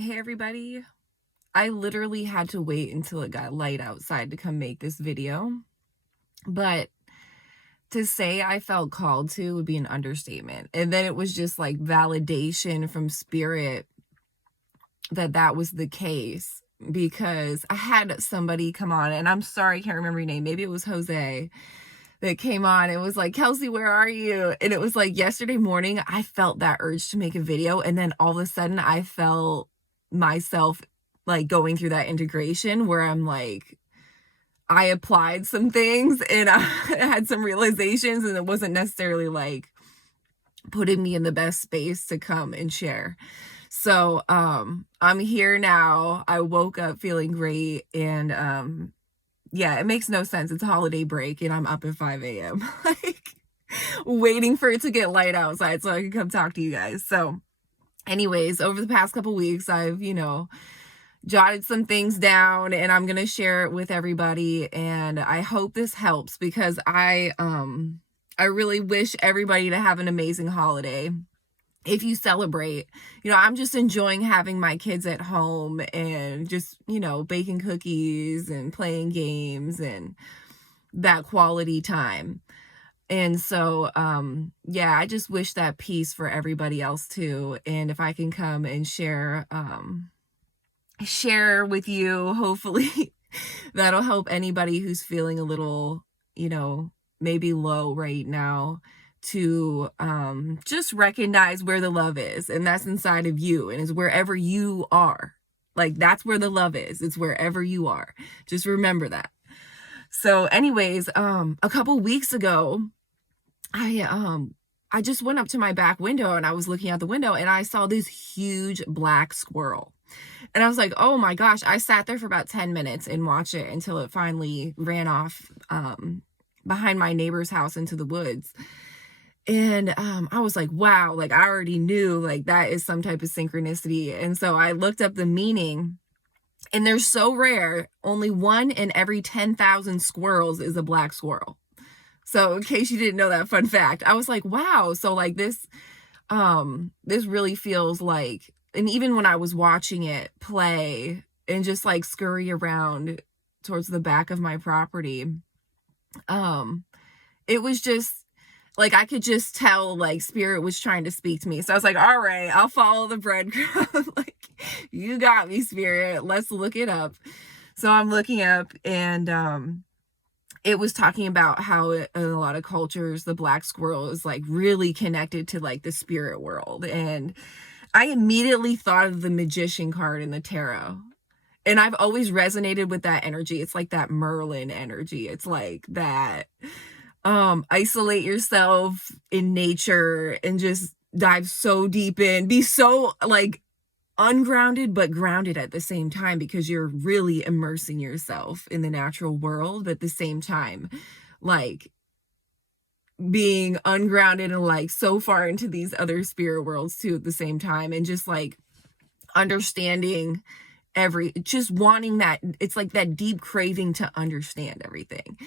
Hey everybody. I literally had to wait until it got light outside to come make this video, but to say I felt called to would be an understatement. And then it was just like validation from spirit that that was the case, because I had somebody come on, and I'm sorry, I can't remember your name. Maybe it was Jose that came on. It was like, Kelsey, where are you? And it was like yesterday morning, I felt that urge to make a video. And then all of a sudden I felt myself like going through that integration where I'm like, I applied some things and I had some realizations, and it wasn't necessarily like putting me in the best space to come and share. So I'm here now. I woke up feeling great, and yeah, it makes no sense. It's a holiday break and I'm up at 5 a.m. like waiting for it to get light outside so I can come talk to you guys. So anyways, over the past couple weeks, I've, jotted some things down, and I'm going to share it with everybody. And I hope this helps, because I really wish everybody to have an amazing holiday. If you celebrate, I'm just enjoying having my kids at home and just, baking cookies and playing games and that quality time. And so, yeah, I just wish that peace for everybody else too. And if I can come and share with you, hopefully that'll help anybody who's feeling a little, maybe low right now, to just recognize where the love is, and that's inside of you, and is wherever you are. Like, that's where the love is. It's wherever you are. Just remember that. So anyways, a couple weeks ago, I just went up to my back window and I was looking out the window and I saw this huge black squirrel. And I was like, oh my gosh. I sat there for about 10 minutes and watched it until it finally ran off behind my neighbor's house into the woods. And I was like, wow, like I already knew like that is some type of synchronicity. And so I looked up the meaning, and they're so rare. Only 1 in every 10,000 squirrels is a black squirrel. So in case you didn't know that fun fact, I was like, wow. So like this really feels like, and even when I was watching it play and just like scurry around towards the back of my property, it was just like, I could just tell like spirit was trying to speak to me. So I was like, all right, I'll follow the breadcrumb. Like, you got me, spirit. Let's look it up. So I'm looking up, and it was talking about how in a lot of cultures, the black squirrel is like really connected to like the spirit world. And I immediately thought of the magician card in the tarot. And I've always resonated with that energy. It's like that Merlin energy. It's like that isolate yourself in nature and just dive so deep in, be so like ungrounded but grounded at the same time, because you're really immersing yourself in the natural world, but at the same time like being ungrounded and like so far into these other spirit worlds too at the same time, and just like understanding just wanting that, it's like that deep craving to understand everything.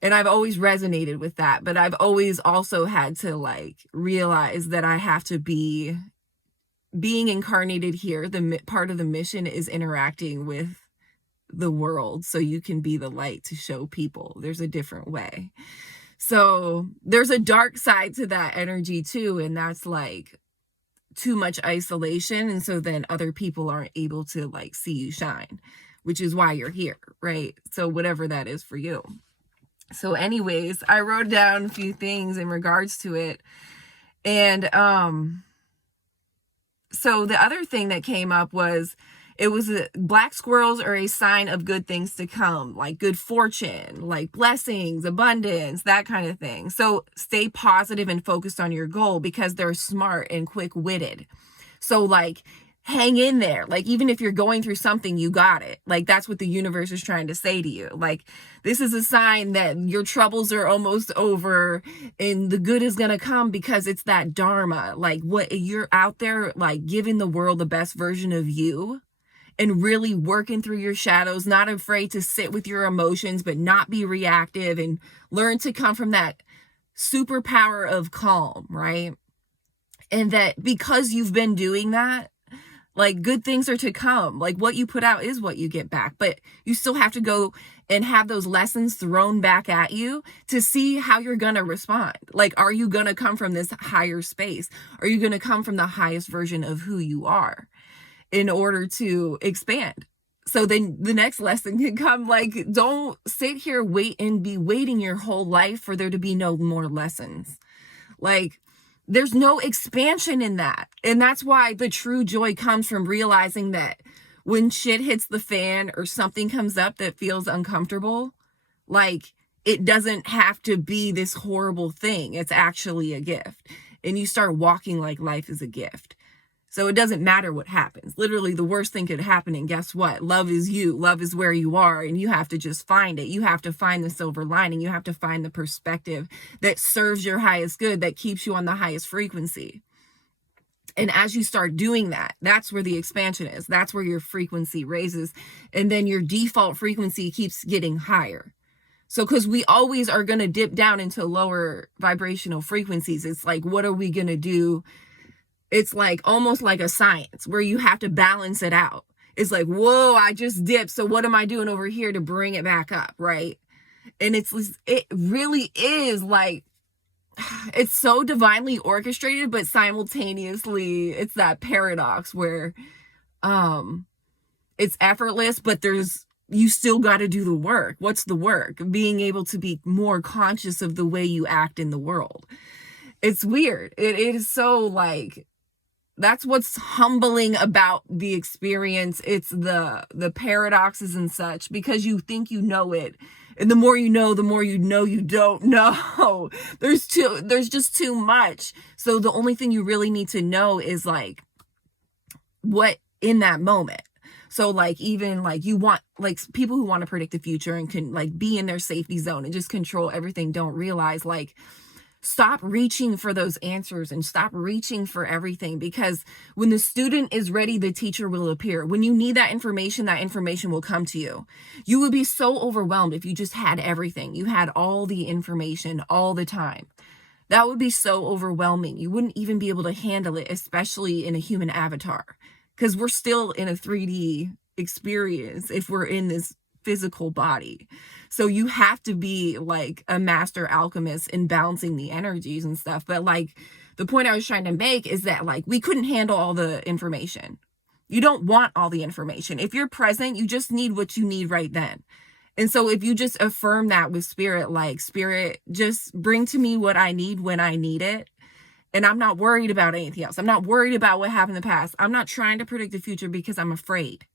And I've always resonated with that, but I've always also had to like realize that I have to being incarnated here. The part of the mission is interacting with the world so you can be the light to show people there's a different way. So there's a dark side to that energy too, and that's like too much isolation, and so then other people aren't able to like see you shine, which is why you're here, right? So whatever that is for you. So anyways, I wrote down a few things in regards to it. And so the other thing that came up was, black squirrels are a sign of good things to come, like good fortune, like blessings, abundance, that kind of thing. So stay positive and focused on your goal, because they're smart and quick-witted. So like, hang in there. Like, even if you're going through something, you got it. Like, that's what the universe is trying to say to you. Like, this is a sign that your troubles are almost over and the good is going to come, because it's that dharma. Like, what you're out there, like giving the world the best version of you and really working through your shadows, not afraid to sit with your emotions, but not be reactive, and learn to come from that superpower of calm, right? And that because you've been doing that, Like, good things are to come. Like, what you put out is what you get back. But you still have to go and have those lessons thrown back at you to see how you're going to respond. Like, are you going to come from this higher space? Are you going to come from the highest version of who you are in order to expand? So then the next lesson can come. Like, don't sit here, wait and be waiting your whole life for there to be no more lessons. Like, there's no expansion in that. And that's why the true joy comes from realizing that when shit hits the fan or something comes up that feels uncomfortable, like, it doesn't have to be this horrible thing. It's actually a gift. And you start walking like life is a gift. So it doesn't matter what happens. Literally, the worst thing could happen. And guess what? Love is you. Love is where you are. And you have to just find it. You have to find the silver lining. You have to find the perspective that serves your highest good, that keeps you on the highest frequency. And as you start doing that, that's where the expansion is. That's where your frequency raises. And then your default frequency keeps getting higher. So, because we always are going to dip down into lower vibrational frequencies. It's like, what are we going to do? It's like almost like a science where you have to balance it out. It's like, whoa, I just dipped. So what am I doing over here to bring it back up? Right. And it really is like, it's so divinely orchestrated, but simultaneously it's that paradox where it's effortless, but you still got to do the work. What's the work? Being able to be more conscious of the way you act in the world. It's weird. It is so like, that's what's humbling about the experience. It's the paradoxes and such, because you think you know it. And the more you know you don't know. There's just too much. So the only thing you really need to know is like what in that moment. So like, even like you want, like people who want to predict the future and can like be in their safety zone and just control everything, don't realize like, stop reaching for those answers and stop reaching for everything, because when the student is ready, the teacher will appear. When you need that information will come to you. You would be so overwhelmed if you just had everything. You had all the information all the time. That would be so overwhelming. You wouldn't even be able to handle it, especially in a human avatar, because we're still in a 3D experience if we're in this physical body. So you have to be like a master alchemist in balancing the energies and stuff. But like the point I was trying to make is that like we couldn't handle all the information. You don't want all the information. If you're present, you just need what you need right then. And so if you just affirm that with spirit, like, spirit, just bring to me what I need when I need it. And I'm not worried about anything else. I'm not worried about what happened in the past. I'm not trying to predict the future because I'm afraid.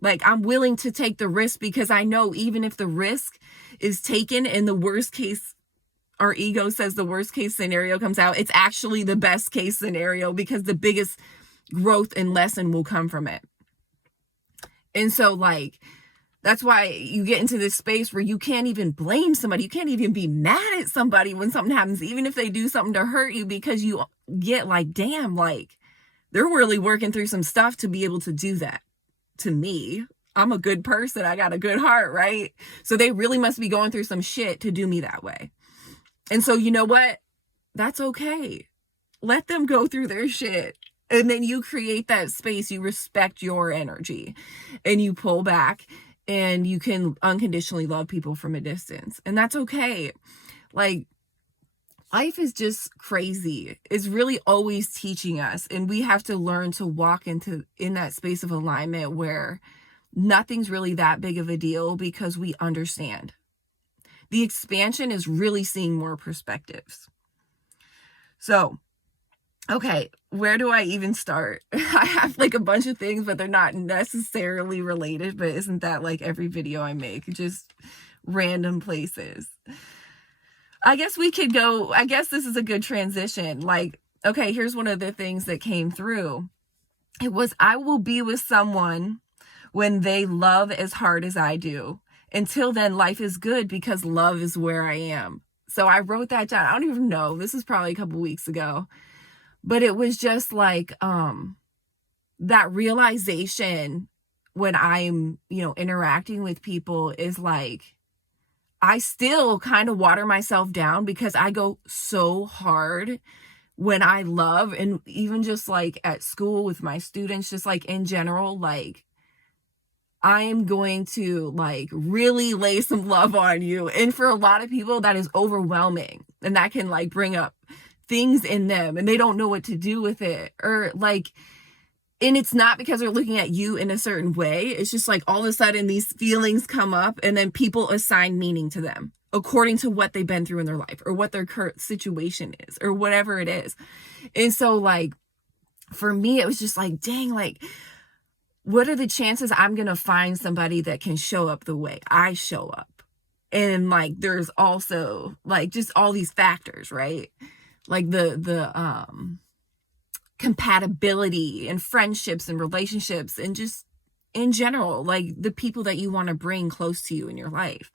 Like, I'm willing to take the risk because I know even if the risk is taken and the worst case, our ego says the worst case scenario comes out, it's actually the best case scenario, because the biggest growth and lesson will come from it. And so like, that's why you get into this space where you can't even blame somebody. You can't even be mad at somebody when something happens, even if they do something to hurt you, because you get like, damn, like they're really working through some stuff to be able to do that to me. I'm a good person. I got a good heart, right? So they really must be going through some shit to do me that way. And so, you know what? That's okay. Let them go through their shit. And then you create that space. You respect your energy and you pull back, and you can unconditionally love people from a distance. And that's okay. Like, life is just crazy. It's really always teaching us. And we have to learn to walk in that space of alignment where nothing's really that big of a deal, because we understand. The expansion is really seeing more perspectives. So, okay, where do I even start? I have like a bunch of things, but they're not necessarily related. But isn't that like every video I make? Just random places. I guess this is a good transition. Like, okay, here's one of the things that came through. It was, I will be with someone when they love as hard as I do. Until then, life is good because love is where I am. So I wrote that down. I don't even know. This is probably a couple weeks ago. But it was just like that realization when I'm, interacting with people is like, I still kind of water myself down because I go so hard when I love, and even just like at school with my students, just like in general, like I am going to like really lay some love on you. And for a lot of people, that is overwhelming, and that can like bring up things in them and they don't know what to do with it, or like, and it's not because they're looking at you in a certain way. It's just like all of a sudden these feelings come up and then people assign meaning to them according to what they've been through in their life or what their current situation is or whatever it is. And so like for me, it was just like, dang, like what are the chances I'm going to find somebody that can show up the way I show up? And like there's also like just all these factors, right? Like the compatibility and friendships and relationships and just in general, like the people that you want to bring close to you in your life.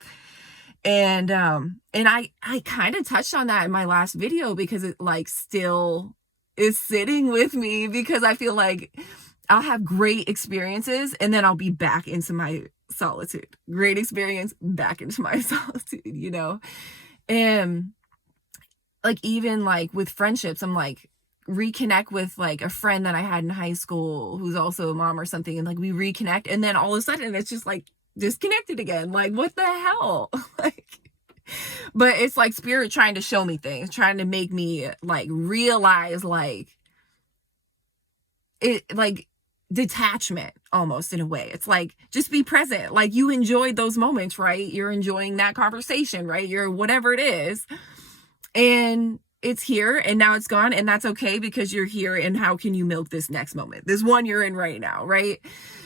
And I kind of touched on that in my last video because it like still is sitting with me, because I feel like I'll have great experiences and then I'll be back into my solitude. Great experience, back into my solitude, you know? And like even like with friendships, I'm like reconnect with like a friend that I had in high school who's also a mom or something, and like we reconnect and then all of a sudden it's just like disconnected again. Like what the hell? Like, but it's like spirit trying to show me things, trying to make me like realize like it, like detachment almost in a way. It's like just be present. Like you enjoyed those moments, right? You're enjoying that conversation, right? You're whatever it is, and it's here and now it's gone, and that's okay because you're here. And how can you milk this next moment, this one you're in right now, right?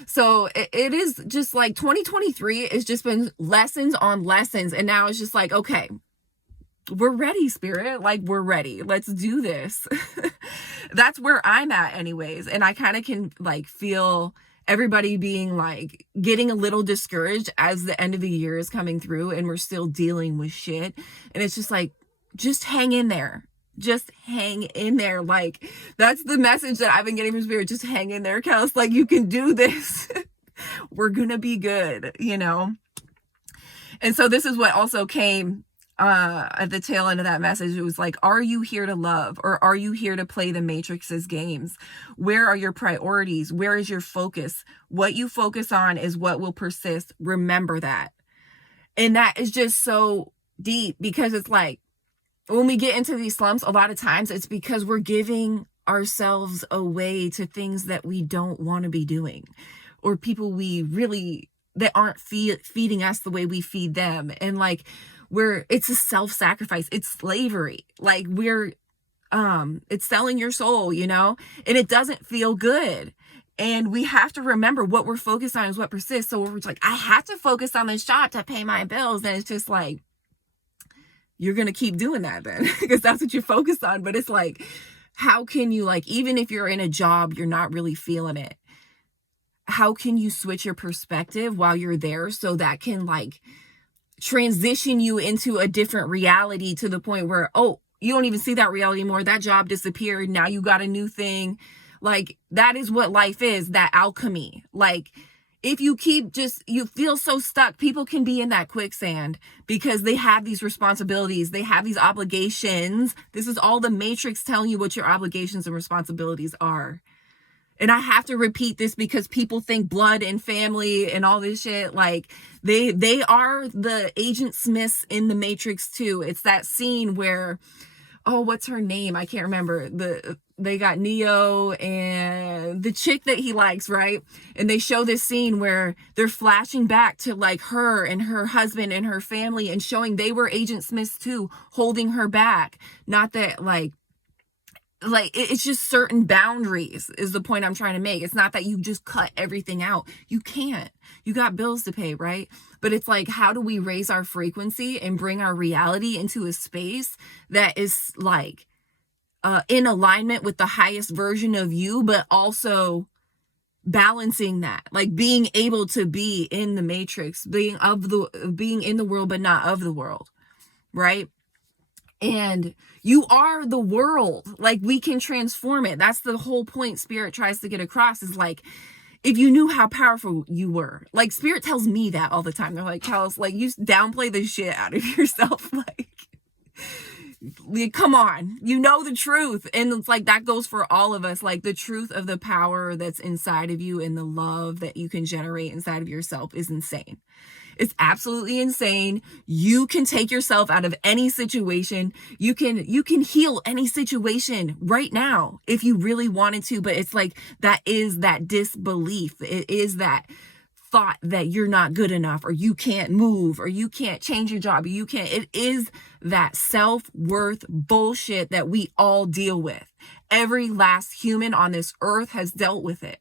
So it is just like 2023 has just been lessons on lessons, and now it's just like, okay, we're ready, spirit. Like we're ready, let's do this. That's where I'm at anyways. And I kind of can like feel everybody being like getting a little discouraged as the end of the year is coming through and we're still dealing with shit. And it's just like, just hang in there. Just hang in there. Like that's the message that I've been getting from spirit. Just hang in there, Kels. Like you can do this. We're gonna be good, you know? And so this is what also came at the tail end of that message. It was like, are you here to love, or are you here to play the Matrix's games? Where are your priorities? Where is your focus? What you focus on is what will persist. Remember that. And that is just so deep, because it's like when we get into these slumps, a lot of times it's because we're giving ourselves away to things that we don't want to be doing, or people we really, that aren't feeding us the way we feed them. And like it's a self-sacrifice, it's slavery. Like it's selling your soul, you know, and it doesn't feel good. And we have to remember what we're focused on is what persists. So we're like, I have to focus on this job to pay my bills. And it's just like, you're going to keep doing that then, because that's what you're focused on. But it's like, how can you, like, even if you're in a job, you're not really feeling it, how can you switch your perspective while you're there so that can like transition you into a different reality, to the point where, oh, you don't even see that reality anymore. That job disappeared. Now you got a new thing. Like that is what life is, that alchemy. Like if you keep you feel so stuck, people can be in that quicksand because they have these responsibilities. They have these obligations. This is all the Matrix telling you what your obligations and responsibilities are. And I have to repeat this because people think blood and family and all this shit, like they are the Agent Smiths in the Matrix too. It's that scene where, oh, what's her name? I can't remember. They got Neo and the chick that he likes, right? And they show this scene where they're flashing back to like her and her husband and her family and showing they were Agent Smiths too, holding her back. Not that like it's just certain boundaries is the point I'm trying to make. It's not that you just cut everything out. You can't. You got bills to pay, right? But it's like, how do we raise our frequency and bring our reality into a space that is like in alignment with the highest version of you, but also balancing that, like being able to be in the Matrix, being in the world, but not of the world, right? And you are the world. Like we can transform it. That's the whole point spirit tries to get across, is like, if you knew how powerful you were, like spirit tells me that all the time. They're like, tell us, like, you downplay the shit out of yourself. Like come on, you know the truth. And it's like, that goes for all of us. Like, the truth of the power that's inside of you and the love that you can generate inside of yourself is insane. It's absolutely insane. You can take yourself out of any situation. You can heal any situation right now if you really wanted to. But it's like, that is that disbelief. It is that thought that you're not good enough, or you can't move, or you can't change your job, or you can't. It is that self-worth bullshit that we all deal with. Every last human on this earth has dealt with it.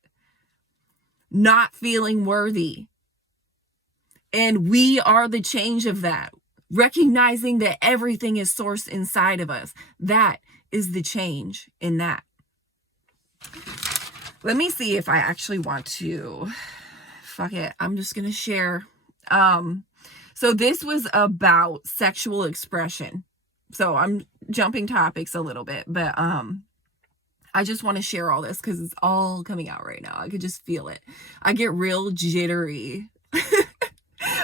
Not feeling worthy. And we are the change of that. Recognizing that everything is sourced inside of us. That is the change in that. Let me see if I actually want to. Fuck it. I'm just going to share. So this was about sexual expression. So I'm jumping topics a little bit, but I just want to share all this because it's all coming out right now. I could just feel it. I get real jittery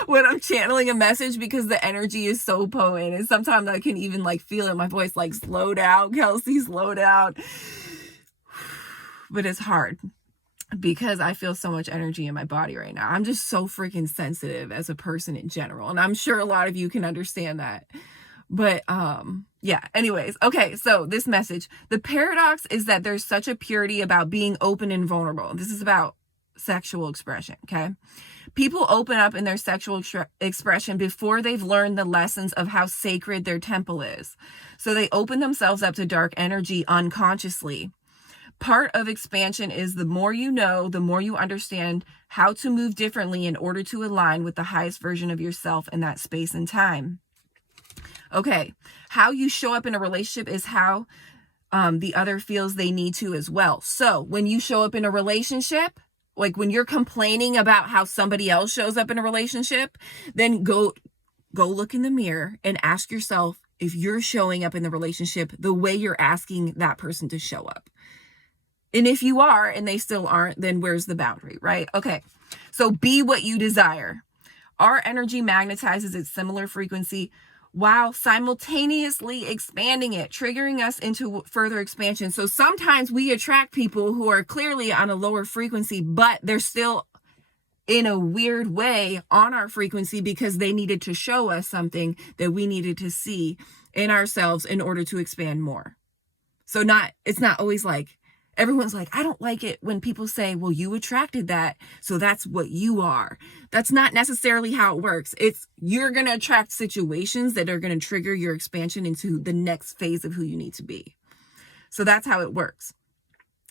when I'm channeling a message because the energy is so potent. And sometimes I can even like feel it in my voice, like, slow down, Kelsey, slow down. But it's hard because I feel so much energy in my body right now. I'm just so freaking sensitive as a person in general. And I'm sure a lot of you can understand that. But yeah, anyways. Okay, so this message. The paradox is that there's such a purity about being open and vulnerable. This is about sexual expression, okay? People open up in their sexual expression before they've learned the lessons of how sacred their temple is. So they open themselves up to dark energy unconsciously. Part of expansion is the more you know, the more you understand how to move differently in order to align with the highest version of yourself in that space and time. Okay, how you show up in a relationship is how the other feels they need to as well. So when you show up in a relationship, like when you're complaining about how somebody else shows up in a relationship, then go look in the mirror and ask yourself if you're showing up in the relationship the way you're asking that person to show up. And if you are and they still aren't, then where's the boundary, right? Okay, so be what you desire. Our energy magnetizes its similar frequency while simultaneously expanding it, triggering us into further expansion. So sometimes we attract people who are clearly on a lower frequency, but they're still in a weird way on our frequency because they needed to show us something that we needed to see in ourselves in order to expand more. So it's not always like, everyone's like, I don't like it when people say, well, you attracted that, so that's what you are. That's not necessarily how it works. It's you're going to attract situations that are going to trigger your expansion into the next phase of who you need to be. So that's how it works.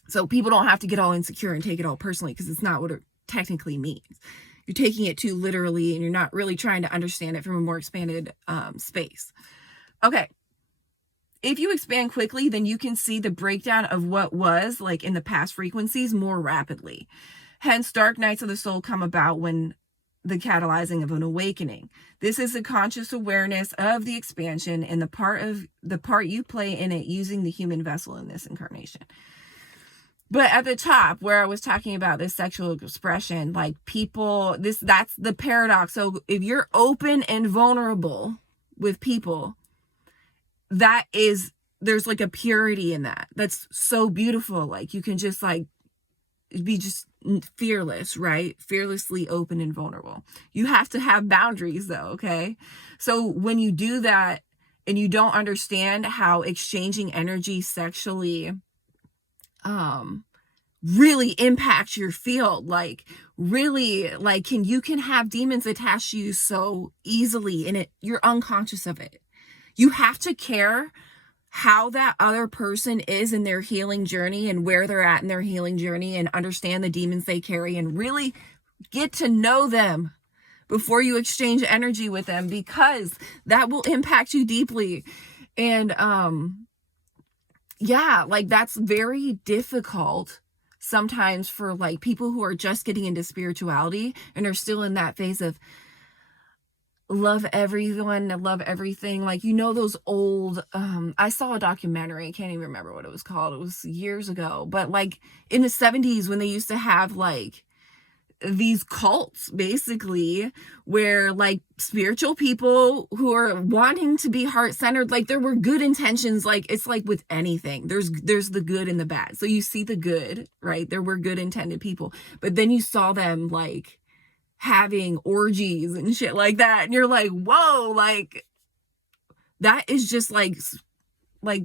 So people don't have to get all insecure and take it all personally because it's not what it technically means. You're taking it too literally and you're not really trying to understand it from a more expanded space. Okay. If you expand quickly, then you can see the breakdown of what was like in the past frequencies more rapidly. Hence, dark nights of the soul come about when the catalyzing of an awakening. This is the conscious awareness of the expansion and the part you play in it using the human vessel in this incarnation. But at the top where I was talking about this sexual expression, like people, that's the paradox. So if you're open and vulnerable with people, there's like a purity in that. That's so beautiful. Like you can just like be just fearless, right? Fearlessly open and vulnerable. You have to have boundaries though, okay? So when you do that and you don't understand how exchanging energy sexually really impacts your field, like really like you can have demons attached to you so easily and you're unconscious of it. You have to care how that other person is in their healing journey and where they're at in their healing journey and understand the demons they carry and really get to know them before you exchange energy with them, because that will impact you deeply. And yeah, like that's very difficult sometimes for like people who are just getting into spirituality and are still in that phase of love everyone, love everything. Like, you know, those old, I saw a documentary, I can't even remember what it was called. It was years ago, but like in the 70s when they used to have like these cults basically, where like spiritual people who are wanting to be heart-centered, like there were good intentions. Like it's like with anything, there's the good and the bad. So you see the good, right? There were good intended people, but then you saw them like having orgies and shit like that, and you're like, whoa, like that is just like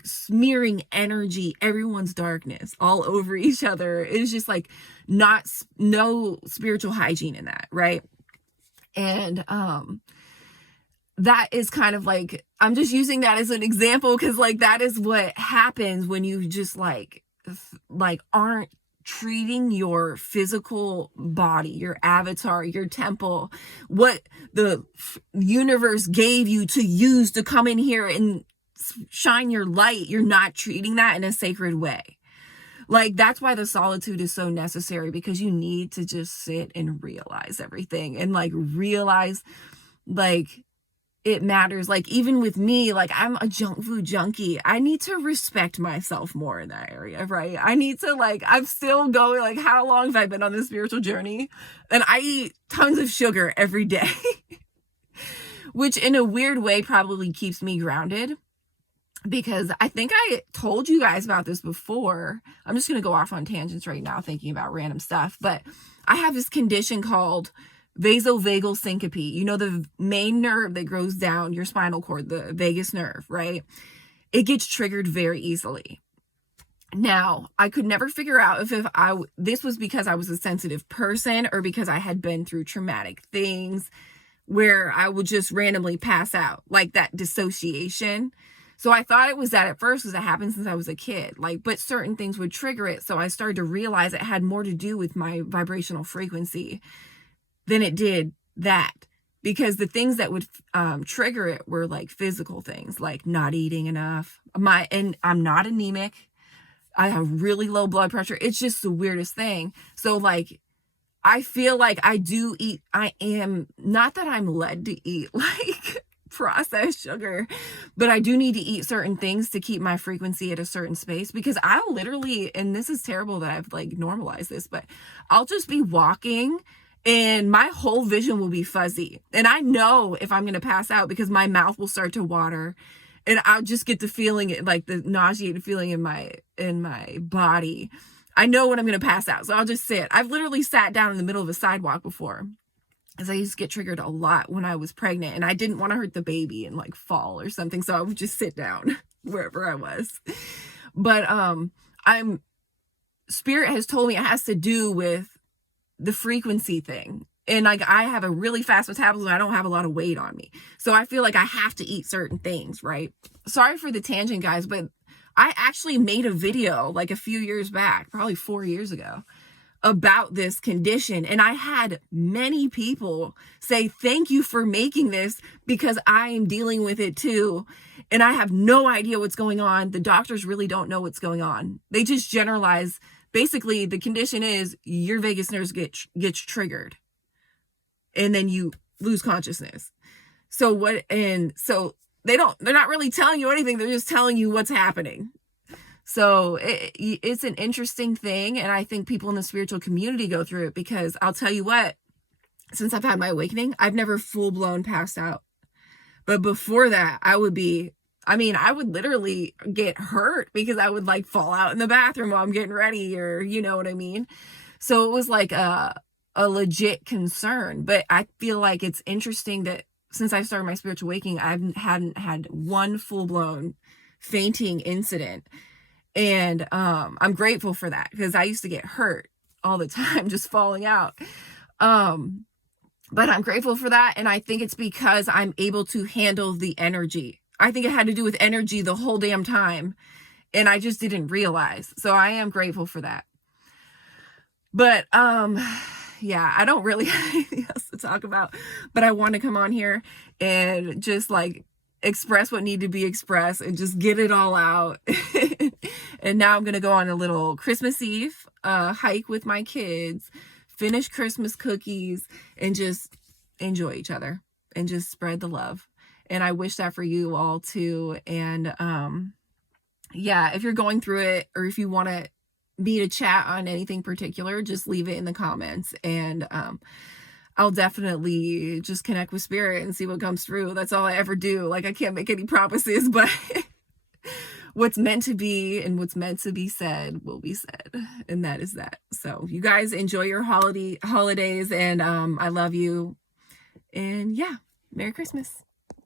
smearing energy, everyone's darkness all over each other. It's just like no spiritual hygiene in that, right? And that is kind of like, I'm just using that as an example because like that is what happens when you just like aren't treating your physical body, your avatar, your temple, what the universe gave you to use to come in here and shine your light. You're not treating that in a sacred way. Like that's why the solitude is so necessary, because you need to just sit and realize everything and like realize like it matters. Like even with me, like I'm a junk food junkie. I need to respect myself more in that area, right? I need to like, I'm still going, like how long have I been on this spiritual journey? And I eat tons of sugar every day, which in a weird way probably keeps me grounded. Because I think I told you guys about this before. I'm just going to go off on tangents right now thinking about random stuff. But I have this condition called vasovagal syncope. You know, the main nerve that goes down your spinal cord, the vagus nerve, right? It gets triggered very easily. Now, I could never figure out if this was because I was a sensitive person or because I had been through traumatic things where I would just randomly pass out, like that dissociation. So I thought it was that at first because it happened since I was a kid, like, but certain things would trigger it. So I started to realize it had more to do with my vibrational frequency than it did that, because the things that would trigger it were like physical things, like not eating enough. And I'm not anemic. I have really low blood pressure. It's just the weirdest thing. So like, I feel like I do eat. I am not that I'm led to eat like processed sugar, but I do need to eat certain things to keep my frequency at a certain space, because I'll literally, and this is terrible that I've like normalized this, but I'll just be walking and my whole vision will be fuzzy. And I know if I'm going to pass out because my mouth will start to water and I'll just get the feeling, like the nauseated feeling in my body. I know when I'm going to pass out. So I'll just sit. I've literally sat down in the middle of a sidewalk before, because I used to get triggered a lot when I was pregnant and I didn't want to hurt the baby and like fall or something. So I would just sit down wherever I was. But spirit has told me it has to do with the frequency thing. And like I have a really fast metabolism. I don't have a lot of weight on me. So I feel like I have to eat certain things, right? Sorry for the tangent, guys, but I actually made a video like a few years back, probably 4 years ago, about this condition. And I had many people say, thank you for making this, because I am dealing with it too. And I have no idea what's going on. The doctors really don't know what's going on. They just generalize. Basically, the condition is your vagus nerves gets triggered and then you lose consciousness. So they're not really telling you anything. They're just telling you what's happening. So it's an interesting thing. And I think people in the spiritual community go through it, because I'll tell you what, since I've had my awakening, I've never full blown passed out. But before that, I would literally get hurt because I would like fall out in the bathroom while I'm getting ready, or you know what I mean? So it was like a legit concern. But I feel like it's interesting that since I started my spiritual awakening, I hadn't had one full blown fainting incident. And I'm grateful for that, because I used to get hurt all the time just falling out. But I'm grateful for that. And I think it's because I'm able to handle the energy. I think it had to do with energy the whole damn time. And I just didn't realize. So I am grateful for that. But yeah, I don't really have anything else to talk about. But I want to come on here and just like express what needed to be expressed and just get it all out. And now I'm going to go on a little Christmas Eve hike with my kids, finish Christmas cookies, and just enjoy each other and just spread the love. And I wish that for you all too. And yeah, if you're going through it, or if you want to me to chat on anything particular, just leave it in the comments, and I'll definitely just connect with spirit and see what comes through. That's all I ever do. Like, I can't make any promises, but what's meant to be and what's meant to be said will be said, and that is that. So you guys enjoy your holidays, and I love you, and yeah, Merry Christmas.